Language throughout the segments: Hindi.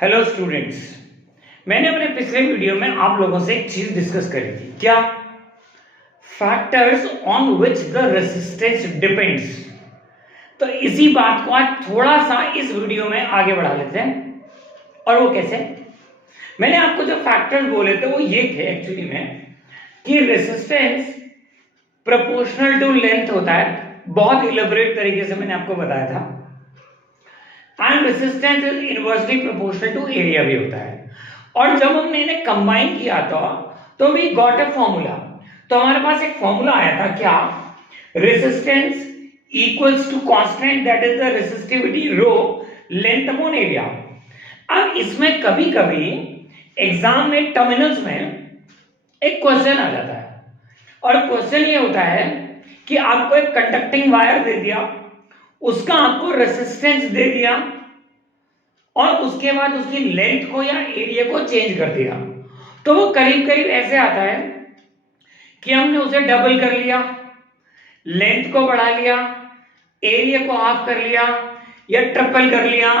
हेलो स्टूडेंट्स, मैंने अपने पिछले वीडियो में आप लोगों से एक चीज डिस्कस करी थी। क्या? Factors on which the resistance depends. तो इसी बात को आज थोड़ा सा इस वीडियो में आगे बढ़ा लेते हैं। और वो कैसे? मैंने आपको जो फैक्टर्स बोले थे वो ये थे एक्चुअली में कि रेसिस्टेंस प्रोपोर्शनल टू लेंथ होता है। बहुत इलेबोरेट तरीके से मैंने आपको बताया था। And resistance is inversely proportional to area भी होता है। और जब हमने इन्हें कंबाइन किया था तो वी गॉट अ फॉर्मूला। तो हमारे पास एक फॉर्मूला आया था। क्या? Resistance equals to constant that is the resistivity rho length upon area. अब इसमें कभी कभी एग्जाम में टर्मिनल्स में एक क्वेश्चन आ जाता है और क्वेश्चन ये होता है कि आपको एक कंडक्टिंग वायर दे दिया, उसका आपको रेसिस्टेंस दे दिया और उसके बाद उसकी लेंथ को या एरिया को चेंज कर दिया। तो वो करीब करीब ऐसे आता है कि हमने उसे डबल कर लिया, लेंथ को बढ़ा लिया, एरिया को हाफ कर लिया, या ट्रिपल कर लिया,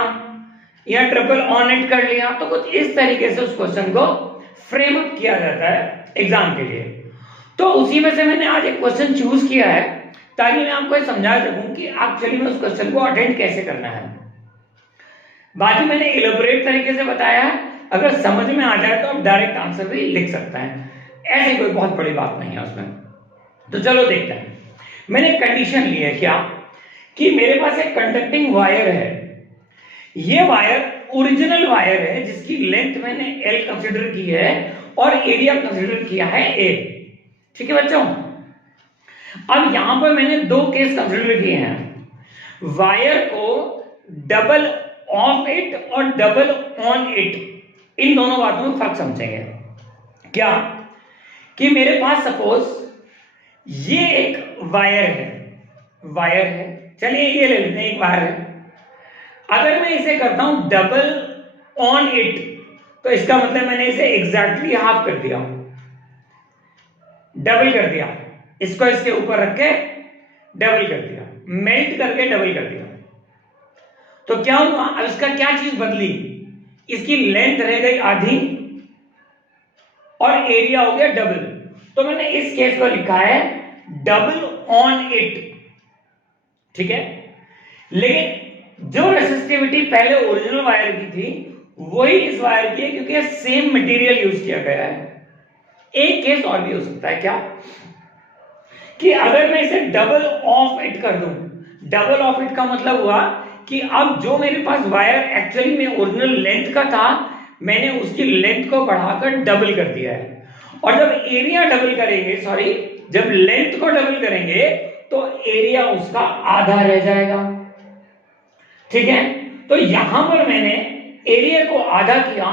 या ट्रिपल ऑन इट कर लिया। तो कुछ इस तरीके से उस क्वेश्चन को फ्रेम अप किया जाता है एग्जाम के लिए। तो उसी में से मैंने आज एक क्वेश्चन चूज किया है ताकि मैं आपको ये समझा सकूं कि एक्चुअली में उस क्वेश्चन को अटेंड कैसे करना है। बाकी मैंने इलेबोरेट तरीके से बताया है, अगर समझ में आ जाए तो आप डायरेक्ट आंसर भी लिख सकते हैं, ऐसी कोई बहुत बड़ी बात नहीं है उसमें। तो चलो देखते हैं। मैंने कंडीशन ली है क्या कि मेरे पास एक कंडक्टिंग वायर है। ये वायर ओरिजिनल वायर है जिसकी लेंथ मैंने L कंसीडर की है और एरिया कंसीडर किया है A। ठीक है बच्चों? अब यहां पर मैंने दो केस कंसीडर किए हैं, वायर को डबल ऑफ इट और डबल ऑन इट। इन दोनों बातों में फर्क समझेंगे। क्या कि मेरे पास सपोज ये एक वायर है, चलिए ये ले लेते हैं, एक वायर है। अगर मैं इसे करता हूं डबल ऑन इट तो इसका मतलब मैंने इसे एग्जैक्टली हाफ कर दिया, डबल कर दिया, इसको इसके ऊपर रख के डबल कर दिया, मेल्ट करके डबल कर दिया। तो क्या हुआ? अब इसका क्या चीज बदली? इसकी लेंथ रह गई आधी और एरिया हो गया डबल। तो मैंने इस केस को लिखा है डबल ऑन इट। ठीक है? लेकिन जो रेसिस्टिविटी पहले ओरिजिनल वायर की थी वही इस वायर की है क्योंकि सेम मटेरियल यूज किया गया है। एक केस और भी हो सकता है। क्या कि अगर मैं इसे डबल ऑफ इट कर दूं, डबल ऑफ इट का मतलब हुआ कि अब जो मेरे पास वायर एक्चुअली में ओरिजिनल लेंथ का था मैंने उसकी लेंथ को बढ़ाकर डबल कर दिया है। और जब एरिया डबल करेंगे, सॉरी, जब लेंथ को डबल करेंगे तो एरिया उसका आधा रह जाएगा। ठीक है? तो यहां पर मैंने एरिया को आधा किया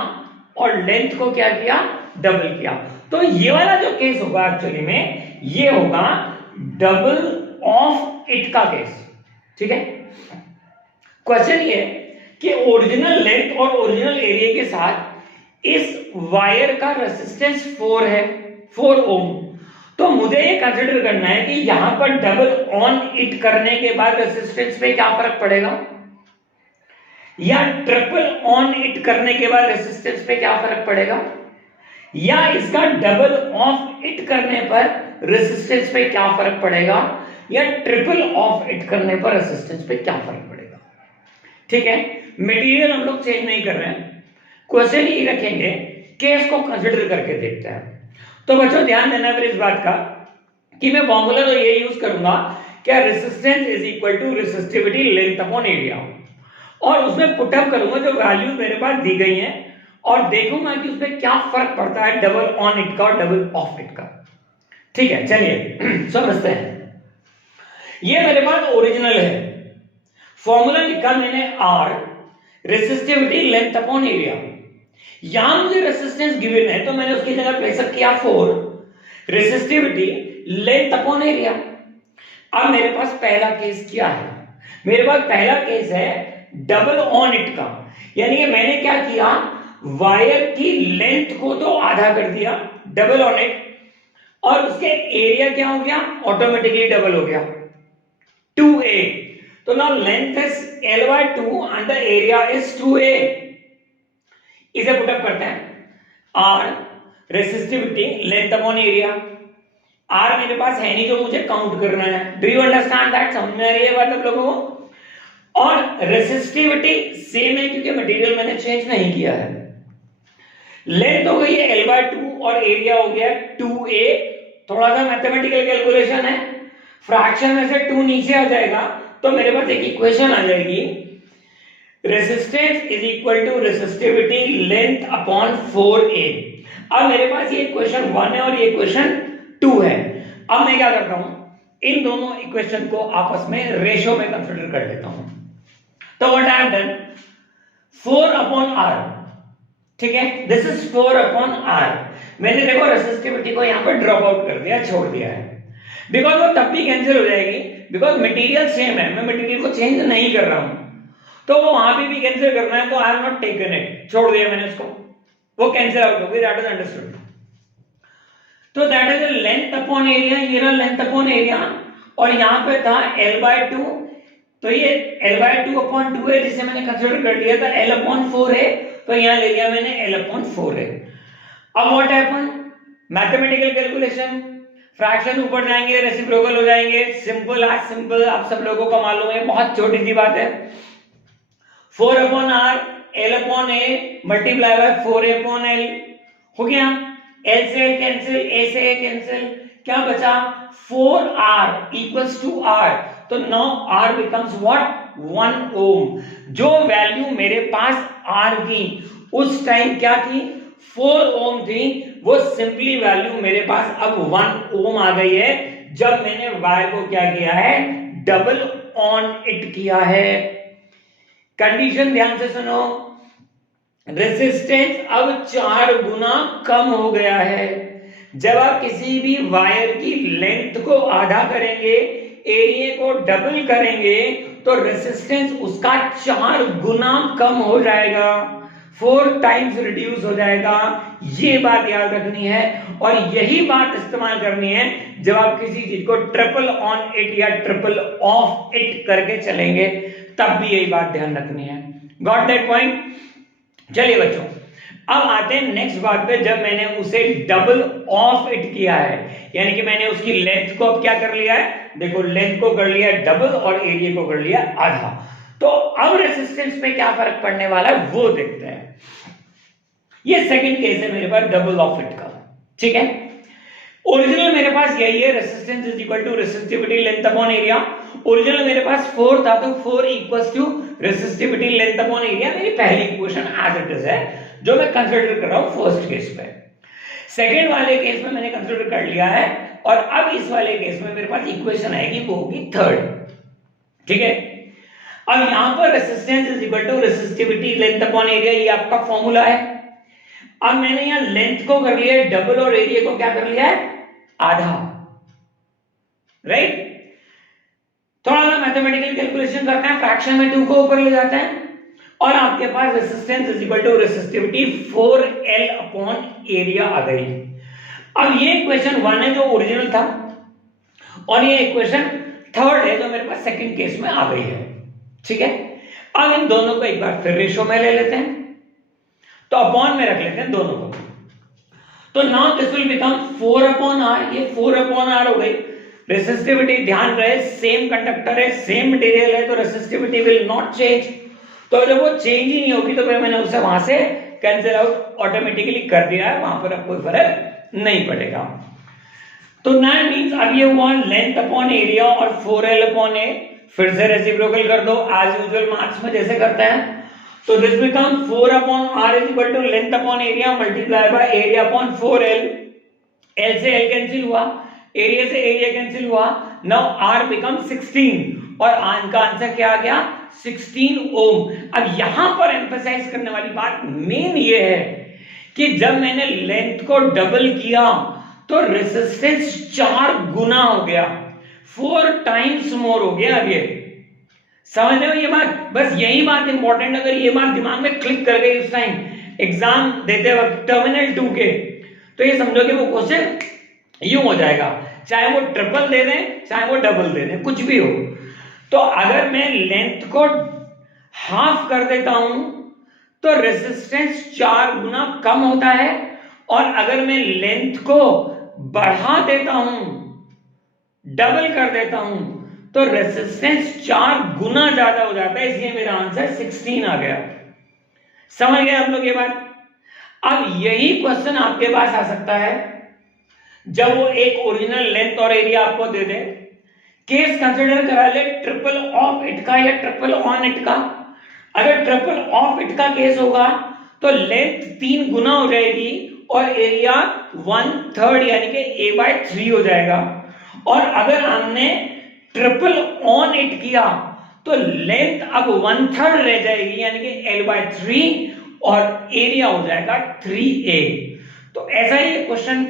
और लेंथ को क्या किया? डबल किया। तो ये वाला जो केस होगा एक्चुअली में ये होगा डबल ऑफ इट का केस। ठीक है? क्वेश्चन ये कि ओरिजिनल लेंथ और ओरिजिनल एरिया के साथ इस वायर का रेसिस्टेंस 4 है, 4 ओम। तो मुझे ये कंसीडर करना है कि यहां पर डबल ऑन इट करने के बाद रेसिस्टेंस पे क्या फर्क पड़ेगा, या ट्रिपल ऑन इट करने के बाद रेसिस्टेंस पे क्या फर्क पड़ेगा, या इसका डबल ऑफ इट करने पर रेसिस्टेंस पे क्या फर्क पड़ेगा, या ट्रिपल ऑफ इट करने पर रेसिस्टेंस पे क्या फर्क पड़ेगा। ठीक है? मटेरियल हम लोग चेंज नहीं कर रहे हैं, क्वेश्चन ही रखेंगे, केस को कंसीडर करके देखते हैं। तो बच्चों ध्यान देना फिर इस बात का कि मैं फॉर्मूला तो ये यूज करूंगा, क्या resistance is equal to resistivity length upon area, और उसमें पुटअप करूंगा जो वैल्यूज मेरे पास दी गई हैं और देखूंगा कि उसमें क्या फर्क पड़ता है डबल ऑन इट का और डबल ऑफ इट का। ठीक है? चलिए समझते हैं। ये मेरे पास ओरिजिनल है, फॉर्मूला लिखा मैंने R, resistivity length upon area. यहां मुझे रेसिस्टेंस गिवन है तो मैंने उसकी जगह प्लेस किया 4, रेसिस्टिविटी लेंथ अपॉन एरिया। अब मेरे पास पहला केस क्या है? मेरे पास पहला केस है डबल ऑन इट का, यानी कि मैंने क्या किया, वायर की लेंथ को तो आधा कर दिया, डबल ऑन इट, और उसके एरिया क्या हो गया? ऑटोमेटिकली डबल हो गया, 2a। तो now length is L/2 and the area is 2a। Put up करते हैं। R resistivity length upon area, R मेरे पास है नहीं जो मुझे काउंट करना है। Do you understand that? समझ में आ रही है बात आप लोगों को? और रेसिस्टिविटी सेम है क्योंकि मटेरियल मैंने चेंज नहीं किया है। लेंथ हो गई है L/2 और एरिया हो गया 2a। थोड़ा सा मैथमेटिकल कैलकुलेशन है, फ्रैक्शन में से 2 नीचे आ जाएगा तो मेरे पास एक इक्वेशन आ जाएगी, resistance is equal to resistivity length upon 4a। अब मेरे पास ये इक्वेशन 1 है और ये इक्वेशन 2 है। अब मैं क्या करता हूं, इन दोनों इक्वेशन को आपस में रेशो में कंसीडर कर लेता हूं। तो what I have done, 4 upon r, ठीक है, दिस इज 4 अपॉन r। मैंने देखो रेसिस्टिविटी को यहां पर ड्रॉप आउट कर दिया, छोड़ दिया है, बिकॉज वो तब भी कैंसिल हो जाएगी, बिकॉज मटेरियल सेम है, मैं मटेरियल को चेंज नहीं कर रहा हूं, तो वो वहां पे भी कैंसिल करना है, तो I have not taken it, छोड़ दिया मैंने उसको, वो कैंसिल आउट हो गई। That is understood. तो that is length upon area, ये रहा लेंथ अपॉन एरिया, और यहां पे था L/2, तो ये L/2 अपॉन 2 है जिसे मैंने कंसीडर कर लिया था L अपॉन 4 है, तो यहां ले लिया मैंने L अपॉन 4 है। अब what happen, mathematical calculation, fraction ऊपर जाएंगे रेसिप्रोकल हो जाएंगे, सिंपल एज सिंपल, आप सब लोगों को मालूम है, बहुत छोटी सी बात है। 4 upon r L upon a multiply by 4a upon L, हो गया। L से L कैंसिल, A से A कैंसिल, क्या बचा 4r इक्वल्स टू r, तो नाउ r बिकम्स व्हाट 1 ओम। जो वैल्यू मेरे पास r की उस टाइम क्या थी 4 ओम थी, वो सिंपली वैल्यू मेरे पास अब 1 ओम आ गई है जब मैंने वायर को क्या किया है, डबल ऑन इट किया है। कंडीशन ध्यान से सुनो, रेसिस्टेंस अब 4 गुना कम हो गया है। जब आप किसी भी वायर की लेंथ को आधा करेंगे, एरिया को डबल करेंगे, तो रेसिस्टेंस उसका 4 गुना कम हो जाएगा, 4 टाइम्स रिड्यूस हो जाएगा। ये बात याद रखनी है, और यही बात इस्तेमाल करनी है जब आप किसी चीज को ट्रिपल ऑन इट या ट्रिपल ऑफ इट करके चलेंगे, तब भी यही बात ध्यान रखनी है। Got that point? चलिए बच्चों, अब आते हैं नेक्स्ट बात पे। जब मैंने उसे डबल ऑफ इट किया है, यानी कि मैंने उसकी लेंथ को अब क्या कर लिया है, देखो लेंथ को कर लिया डबल और एरिया को कर लिया आधा, तो अब रेसिस्टेंस पे क्या फर्क पड़ने वाला है वो देखते हैं। ये सेकंड केस है मेरे पास डबल ऑफ इट का, ठीक है। ओरिजिनल मेरे पास यही है, resistance is equal to resistivity length upon area. Original मेरे पास 4 था, तो 4 equals to resistivity length upon area, मेरी पहली इक्वेशन एज इट इज है, जो मैं कंसीडर कर रहा हूं फर्स्ट केस पे। सेकंड वाले केस में मैंने कंसीडर कर लिया है, और अब इस वाले केस में मेरे पास इक्वेशन आएगी, वो होगी थर्ड, ठीक है। अब यहां पर resistance is equal to resistivity length upon area, ये आपका फॉर्मूला है। अब मैंने यहां लेंथ को कर लिया है डबल और एरिया को क्या कर लिया है, आधा, राइट। थोड़ा सा मैथमेटिकल कैलकुलेशन करते हैं, फ्रैक्शन में 2 को ऊपर ले जाते हैं, और आपके पास resistance is equal to resistivity 4L upon area आ गई। अब ये इक्वेशन 1 है जो ओरिजिनल था, और ये इक्वेशन थर्ड है जो मेरे पास सेकंड केस में आ गई है, ठीक है। अब इन दोनों को एक बार फिर रेशो में ले लेते हैं, तो अपॉन में रख लेते हैं दोनों को, तो now this will become 4 upon r, ये 4 अपॉन r हो गई। रेसिस्टिविटी ध्यान रहे सेम कंडक्टर है, सेम मटेरियल है, तो रेसिस्टिविटी विल नॉट चेंज, तो जब वो चेंज ही नहीं होगी तो फिर मैंने उसे वहां से कैंसिल आउट ऑटोमेटिकली कर दिया है, वहां पर अब कोई फर्क नहीं पड़ेगा। तो दैट मींस अब ये हुआ लेंथ अपॉन एरिया और 4L अपॉन a, फिर से रेसिप्रोकल कर दो एज यूजुअल मार्क्स में जैसे करते हैं, तो this become 4 upon r is equal to length upon area multiply by area upon 4L, L से L कैंसिल हुआ, एरिया से एरिया कैंसिल हुआ, नाउ r बिकम 16 और r का आंसर क्या आ गया 16 ओम। अब यहां पर एम्फसाइज करने वाली बात मेन ये है कि जब मैंने लेंथ को डबल किया तो रेजिस्टेंस 4 गुना हो गया, 4 टाइम्स मोर हो गया। अब ये समझ रहे हो ये बात, बस यही बात इंपॉर्टेंट, अगर ये बात दिमाग में क्लिक कर गई उस टाइम एग्जाम देते वक्त टर्मिनल 2 के, तो ये समझो कि वो क्वेश्चन यूं हो जाएगा, चाहे वो ट्रिपल दे दें चाहे वो डबल दे दें, कुछ भी हो। तो अगर मैं लेंथ को हाफ कर देता हूं तो रेजिस्टेंस 4 गुना कम होता है, और अगर मैं लेंथ को बढ़ा देता हूं, डबल कर देता हूं, तो रेजिस्टेंस 4 गुना ज्यादा हो जाता है, इसलिए मेरा आंसर 16 आ गया। समझ गए आप लोग ये बात? अब यही क्वेश्चन आपके पास आ सकता है जब वो एक ओरिजिनल लेंथ और एरिया आपको दे दे। केस कंसिडर करा ले ट्रिपल ऑफ इट का या ट्रिपल ऑन इट का। अगर ट्रिपल ऑफ इट का केस होगा तो लेंथ 3 गुना हो जाएगी और एरिया 1/3 यानी कि a/3 हो जाएगा। और अगर हमने ट्रिपल ऑन इट किया तो लेंथ अब 1/3 रह जाएगी यानी कि l/3 और एरिया हो जाएगा 3a। तो ऐसा ही क्वेश्चन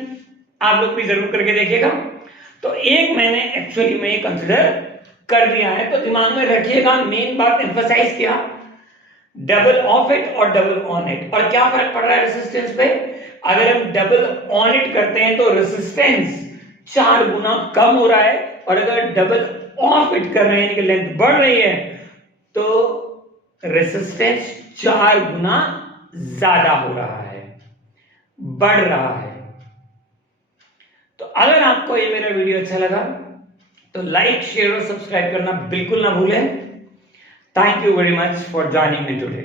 आप लोग भी जरूर करके देखिएगा। तो एक मैंने एक्चुअली में कंसिडर कर दिया है, तो दिमाग में रखिएगा, मेन बात एम्फसाइज किया, डबल ऑफ इट और डबल ऑन इट। और क्या फर्क पड़ रहा है रेजिस्टेंस पे? अगर हम डबल ऑन इट करते हैं तो रेजिस्टेंस 4 गुना कम हो रहा है, और अगर डबल ऑफ इट कर रहे हैं यानी कि लेंथ बढ़ रही है तो रेजिस्टेंस 4 गुना ज्यादा हो रहा है, बढ़ रहा है। तो अगर आपको ये मेरा वीडियो अच्छा लगा तो लाइक, शेयर और सब्सक्राइब करना बिल्कुल ना भूलें। Thank you very much for joining me today.